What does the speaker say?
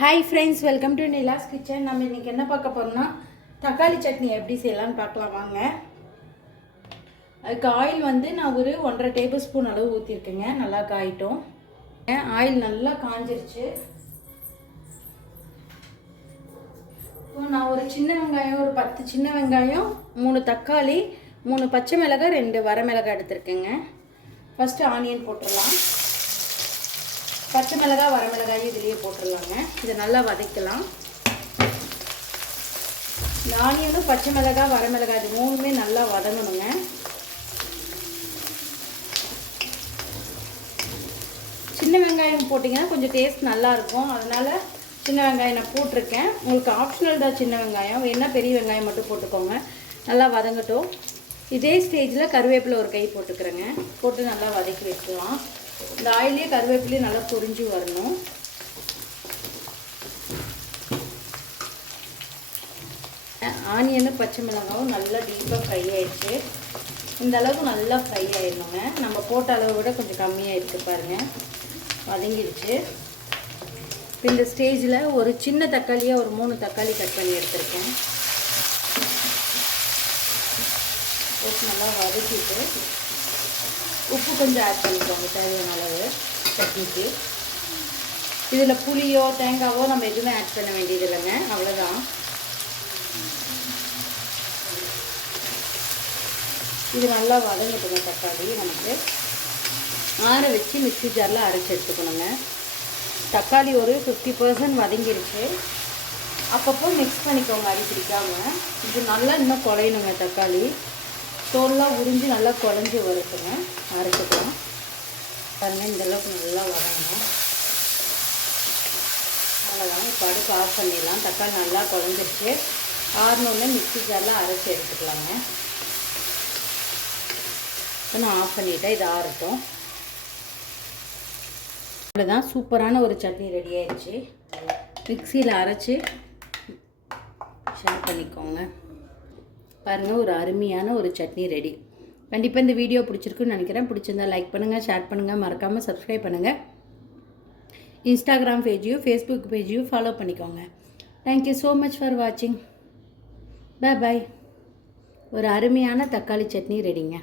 Hi friends, welcome to Nila's kitchen. நம்ம இன்றைக்கி என்ன பார்க்க போகிறோம்னா தக்காளி சட்னி எப்படி செய்யலான்னு பார்க்கலாம் வாங்க. அதுக்கு ஆயில் வந்து நான் ஒரு 1.5 டேபிள் ஸ்பூன் அளவு ஊற்றிருக்கேங்க. நல்லா காயிட்டோம். ஆயில் நல்லா காஞ்சிருச்சு. நான் ஒரு சின்ன வெங்காயம், ஒரு 10 சின்ன வெங்காயம், 3 தக்காளி, 3 பச்சை மிளகாய், 2 வரமிளகாய் எடுத்துருக்கேங்க. ஃபஸ்ட்டு ஆனியன் போட்டுடலாம். பச்சை மிளகாய் வரமிளகாய் இதுலேயே போட்டுடலாங்க. இதை நல்லா வதக்கலாம். இந்த ஆனியனும் பச்சை மிளகாய் வரமிளகாய் இது மூணுமே நல்லா வதங்கணுங்க. சின்ன வெங்காயம் போட்டிங்கன்னா கொஞ்சம் டேஸ்ட் நல்லாயிருக்கும். அதனால் சின்ன வெங்காயம் நான் போட்டிருக்கேன். உங்களுக்கு ஆப்ஷனல் தான் சின்ன வெங்காயம், வேணால் பெரிய வெங்காயம் மட்டும் போட்டுக்கோங்க. நல்லா வதங்கட்டும். இதே ஸ்டேஜில் கருவேப்பிலை ஒரு கை போட்டுக்கிறேங்க. போட்டு நல்லா வதக்கி வச்சுக்கலாம். இந்த ஆயிலே கருவேப்பிலையும் நல்லா பொரிஞ்சு வரணும். ஆனியனும் பச்சை மிளகாவும் நல்லா டீப்பாக ஃப்ரை ஆயிடுச்சு. இந்த அளவுக்கு நல்லா ஃப்ரை ஆயிடணுங்க. நம்ம போட்ட அளவை விட கொஞ்சம் கம்மியாக இருக்குது பாருங்கள், வதங்கிடுச்சு. இப்போ இந்த ஸ்டேஜில் ஒரு சின்ன தக்காளியாக ஒரு 3 தக்காளி கட் பண்ணி எடுத்துருக்கேன். போட்டு நல்லா வதக்கிட்டு உப்பு கொஞ்சம் ஆட் பண்ணிக்கோங்க தேவையான அளவு சட்னிக்கு. இதில் புளியோ தேங்காவோ நம்ம எதுவுமே ஆட் பண்ண வேண்டியது இல்லைங்க, அவ்வளோதான். இது நல்லா வதங்கட்டுங்க. தக்காளி நமக்கு ஆற வச்சு மிக்ஸி ஜாரில் அரைச்சி எடுத்துக்கணுங்க. தக்காளி ஒரு 50% வதங்கிருச்சு. அப்பப்போ மிக்ஸ் பண்ணிக்கோங்க அடி பிடிக்காமல். இது நல்லா இன்னும் குழையணுங்க. தக்காளி தோல்லாம் உறிஞ்சி நல்லா குழஞ்சி வறுத்துங்க. அரைச்சிக்கலாம் பாருங்கள். இந்தளவுக்கு நல்லா வதங்கணும். அவ்வளோதான். இப்போ அடுப்பு ஆஃப் பண்ணிடலாம். தக்காளி நல்லா குழஞ்சிருச்சு. ஆறுனோடனே மிக்ஸி ஜாரில் அரைச்சி எடுத்துக்கலாங்க. இப்போ நான் ஆஃப் பண்ணிவிட்டேன். இது ஆறட்டும். அவ்வளோதான். சூப்பரான ஒரு சட்னி ரெடி ஆயிடுச்சு. மிக்சியில் அரைச்சி ஷேர் பண்ணிக்கோங்க. பாருங்கள், ஒரு அருமையான ஒரு சட்னி ரெடி. கண்டிப்பாக இந்த வீடியோ பிடிச்சிருக்குன்னு நினைக்கிறேன். பிடிச்சிருந்தால் லைக் பண்ணுங்கள், ஷேர் பண்ணுங்கள், மறக்காமல் சப்ஸ்கிரைப் பண்ணுங்கள். இன்ஸ்டாகிராம் பேஜையும் ஃபேஸ்புக் பேஜையும் ஃபாலோ பண்ணிக்கோங்க. தேங்க்யூ ஸோ மச் ஃபார் வாட்சிங். பாய் பாய். ஒரு அருமையான தக்காளி சட்னி ரெடிங்க.